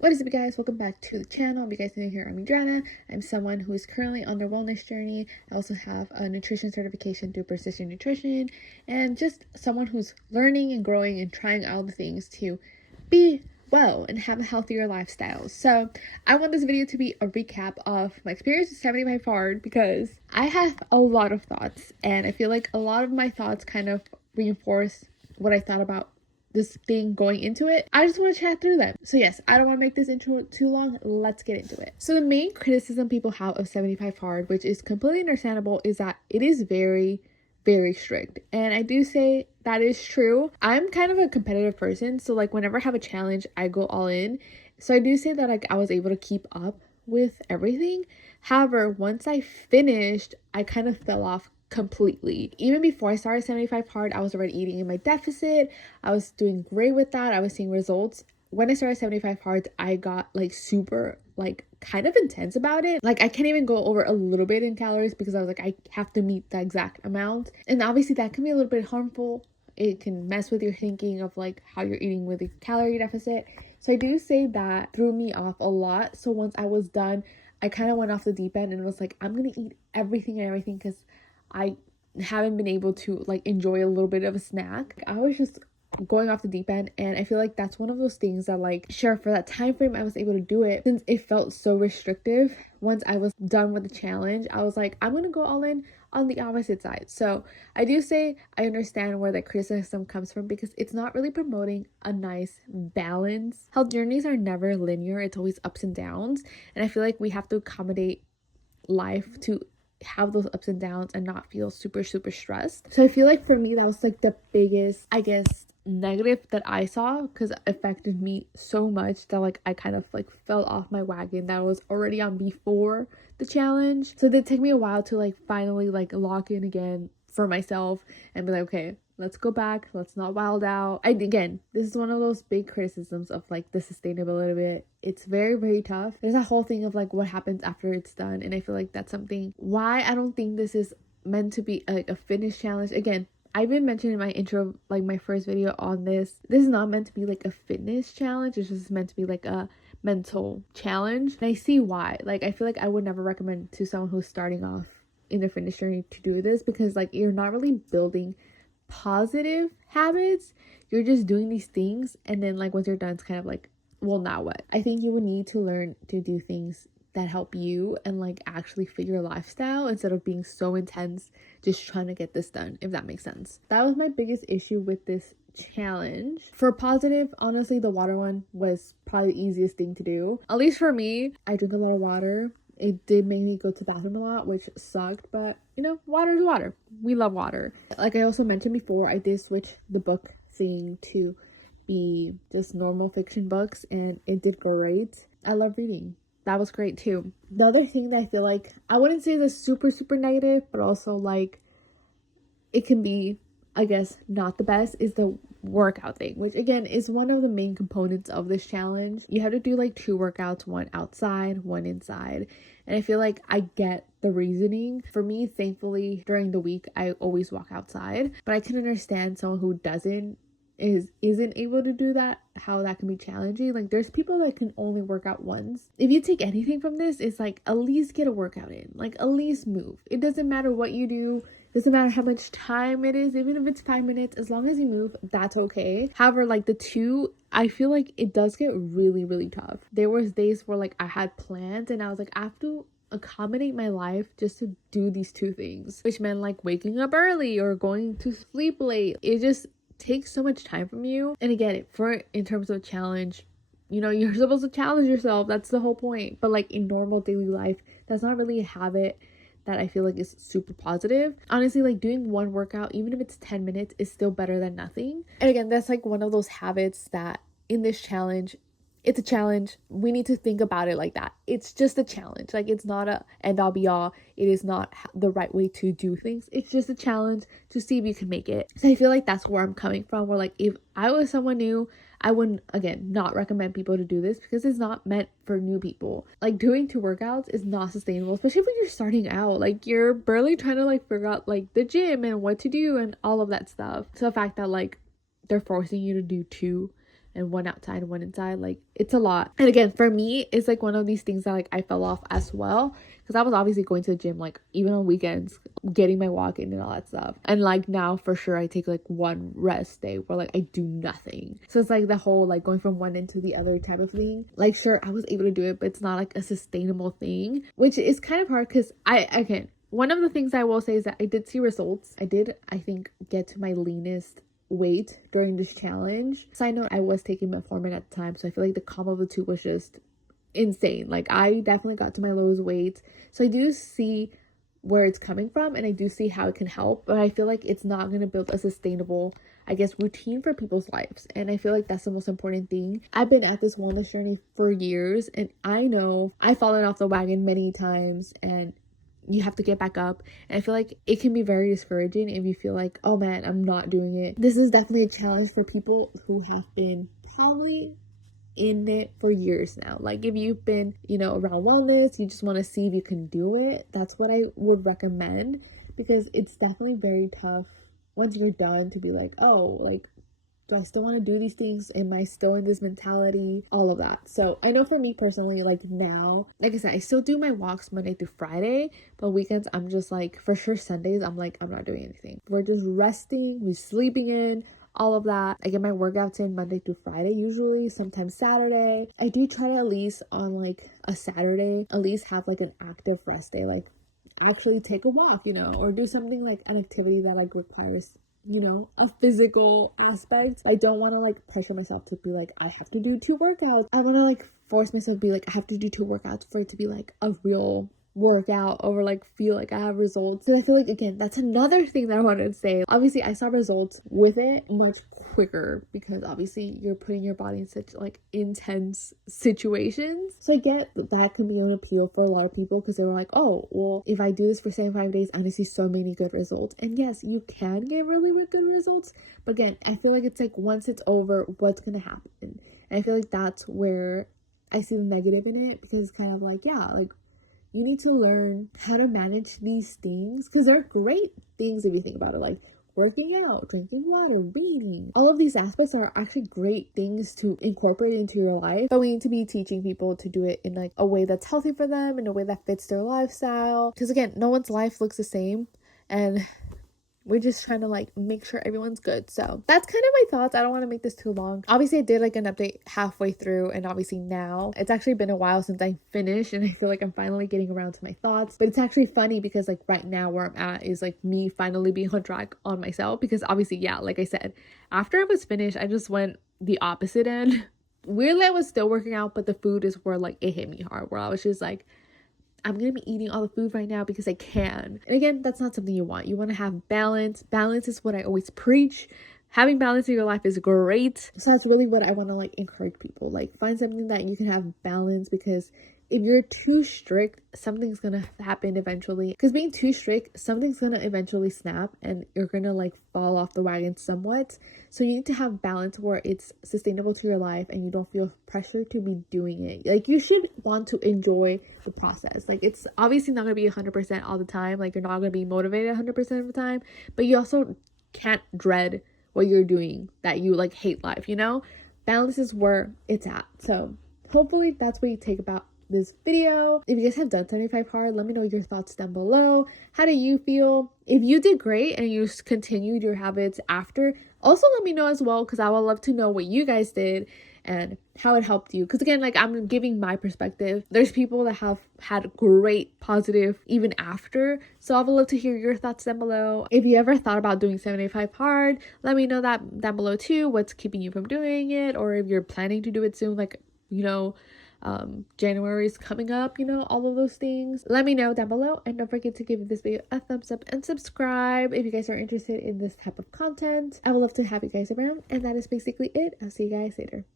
What is up, guys? Welcome back to the channel. If you guys new here, I'm Adriana. I'm someone who is currently on their wellness journey. I also have a nutrition certification through Precision Nutrition, and just someone who's learning and growing and trying all the things to be well and have a healthier lifestyle. So I want this video to be a recap of my experience with 75 Hard because I have a lot of thoughts, and I feel like a lot of my thoughts kind of reinforce what I thought about this thing going into it. I just want to chat through them. So yes, I don't want to make this intro too long. Let's get into it. So the main criticism people have of 75 Hard, which is completely understandable, is that it is very strict. And I do say that is true. I'm kind of a competitive person, so like whenever I have a challenge, I go all in. So I do say that like I was able to keep up with everything. However, once I finished, I kind of fell off completely. Even before I started 75 Hard, I was already eating in my deficit. I was doing great with that. I was seeing results. When I started 75 Hard, I got like super kind of intense about it. Like I can't even go over a little bit in calories because I was like, I have to meet the exact amount. And obviously that can be a little bit harmful. It can mess with your thinking of like how you're eating with a calorie deficit. So I do say that threw me off a lot. So once I was done, I kind of went off the deep end and was like, I'm gonna eat everything because I haven't been able to like enjoy a little bit of a snack. I was just going off the deep end, and I feel like that's one of those things that like sure, for that time frame I was able to do it. Since it felt so restrictive, once I was done with the challenge, I was like, I'm gonna go all in on the opposite side. So I do say I understand where that criticism comes from because it's not really promoting a nice balance. Health journeys are never linear. It's always ups and downs, and I feel like we have to accommodate life to have those ups and downs and not feel super stressed. So I feel like for me that was like the biggest, I guess, negative that I saw, because it affected me so much that like I kind of like fell off my wagon that I was already on before the challenge. So it did take me a while to like finally like lock in again for myself and be like, okay, let's go back, let's not wild out. Again, this is one of those big criticisms of like the sustainability of it. It's very tough. There's a whole thing of like what happens after it's done, and I feel like that's something why I don't think this is meant to be like a fitness challenge. Again, I've been mentioning in my intro, like my first video on this is not meant to be like a fitness challenge. It's just meant to be like a mental challenge, and I see why. Like I feel like I would never recommend to someone who's starting off in their fitness journey to do this, because like you're not really building positive habits. You're just doing these things, and then like once you're done, it's kind of like, well, now what? I think you would need to learn to do things that help you and like actually fit your lifestyle instead of being so intense just trying to get this done, if that makes sense. That was my biggest issue with this challenge. For positive, honestly, the water one was probably the easiest thing to do, at least for me. I drink a lot of water. It did make me go to the bathroom a lot, which sucked, but you know, water is water. We love water. Like I also mentioned before, I did switch the book thing to be just normal fiction books, and it did great. I love reading. That was great too. The other thing that I feel like, I wouldn't say this super negative, but also like it can be, I guess, not the best, is the workout thing, which again is one of the main components of this challenge. You have to do like 2 workouts, one outside, one inside, and I feel like I get the reasoning. For me, thankfully, during the week I always walk outside, but I can understand someone who isn't able to do that, how that can be challenging. Like there's people that can only work out once. If you take anything from this, it's like at least get a workout in, like at least move. It doesn't matter what you do, doesn't matter how much time it is, even if it's 5 minutes, as long as you move, that's okay. However, like the 2, I feel like it does get really tough. There was days where like I had plans and I was like, I have to accommodate my life just to do these 2 things, which meant like waking up early or going to sleep late. It just takes so much time from you. And again, in terms of a challenge, you know, you're supposed to challenge yourself. That's the whole point. But like in normal daily life, that's not really a habit that I feel like is super positive. Honestly, like doing one workout, even if it's 10 minutes, is still better than nothing. And again, that's like one of those habits that in this challenge, it's a challenge. We need to think about it like that. It's just a challenge. Like it's not a end all be all. It is not the right way to do things. It's just a challenge to see if you can make it. So I feel like that's where I'm coming from, where like if I was someone new, I wouldn't, again, not recommend people to do this because it's not meant for new people. Like doing 2 workouts is not sustainable, especially when you're starting out. Like you're barely trying to like figure out like the gym and what to do and all of that stuff. So the fact that like they're forcing you to do 2 and one outside and one inside. Like, it's a lot. And again, for me, it's like one of these things that like I fell off as well, because I was obviously going to the gym like even on weekends, getting my walk in and all that stuff. And like now for sure I take like one rest day where like I do nothing. So it's like the whole like going from one into the other type of thing. Like, sure, I was able to do it, but it's not like a sustainable thing, which is kind of hard because again, one of the things I will say is that I did see results. I did, I think, get to my leanest weight during this challenge. Side note, I was taking metformin at the time, so I feel like the combo of the two was just insane. Like, I definitely got to my lowest weight. So I do see where it's coming from, and I do see how it can help, but I feel like it's not going to build a sustainable, I guess, routine for people's lives. And I feel like that's the most important thing. I've been at this wellness journey for years, and I know I've fallen off the wagon many times, and you have to get back up. And I feel like it can be very discouraging if you feel like, oh man, I'm not doing it. This is definitely a challenge for people who have been probably in it for years now. Like, if you've been, around wellness, you just want to see if you can do it, that's what I would recommend, because it's definitely very tough once you're done to be like, oh, like, do I still want to do these things? Am I still in this mentality? All of that. So I know for me personally, like now, like I said, I still do my walks Monday through Friday, but weekends I'm just like, for sure Sundays, I'm like, I'm not doing anything. We're just resting, we're sleeping in, all of that. I get my workouts in Monday through Friday usually, sometimes Saturday. I do try to at least on like a Saturday, at least have like an active rest day, like actually take a walk, or do something like an activity that like requires a physical aspect. I don't want to like pressure myself to be like, I have to do 2 workouts. I want to like force myself to be like, I have to do 2 workouts for it to be like a real workout, or like feel like I have results. And I feel like, again, that's another thing that I wanted to say. Obviously I saw results with it much quicker, because obviously you're putting your body in such like intense situations. So I get that can be an appeal for a lot of people, because they were like, oh well, if I do this for 75 days I'm gonna see so many good results. And yes, you can get really good results, but again, I feel like it's like once it's over, what's gonna happen? And I feel like that's where I see the negative in it, because it's kind of like, yeah, like you need to learn how to manage these things, because they're great things if you think about it, like working out, drinking water, reading. All of these aspects are actually great things to incorporate into your life, but we need to be teaching people to do it in like a way that's healthy for them, in a way that fits their lifestyle, because again, no one's life looks the same, and we're just trying to like make sure everyone's good. So that's kind of my thoughts. I don't want to make this too long. Obviously I did like an update halfway through, and obviously now it's actually been a while since I finished, and I feel like I'm finally getting around to my thoughts. But it's actually funny because like right now where I'm at is like me finally being on track on myself, because obviously, yeah, like I said, after I was finished I just went the opposite end. Weirdly, I was still working out, but the food is where like it hit me hard, where I was just like, I'm gonna be eating all the food right now because I can. And again, that's not something you want. You want to have balance. Balance is what I always preach. Having balance in your life is great. So that's really what I want to like encourage people. Like, find something that you can have balance, because if you're too strict, something's gonna happen eventually. Because being too strict, something's gonna eventually snap and you're gonna like fall off the wagon somewhat. So you need to have balance where it's sustainable to your life and you don't feel pressure to be doing it. Like, you should want to enjoy the process. Like, it's obviously not gonna be 100% all the time. Like, you're not gonna be motivated 100% of the time, but you also can't dread what you're doing that you like hate life, Balance is where it's at. So hopefully that's what you take about this video. If you guys have done 75 hard, let me know your thoughts down below. How do you feel? If you did great and you continued your habits after, also let me know as well, because I would love to know what you guys did and how it helped you. Because again, like, I'm giving my perspective. There's people that have had great positive even after, so I would love to hear your thoughts down below. If you ever thought about doing 75 hard, let me know that down below too. What's keeping you from doing it, or if you're planning to do it soon, like, January is coming up, all of those things. Let me know down below, and don't forget to give this video a thumbs up and subscribe if you guys are interested in this type of content. I would love to have you guys around, and that is basically it. I'll see you guys later.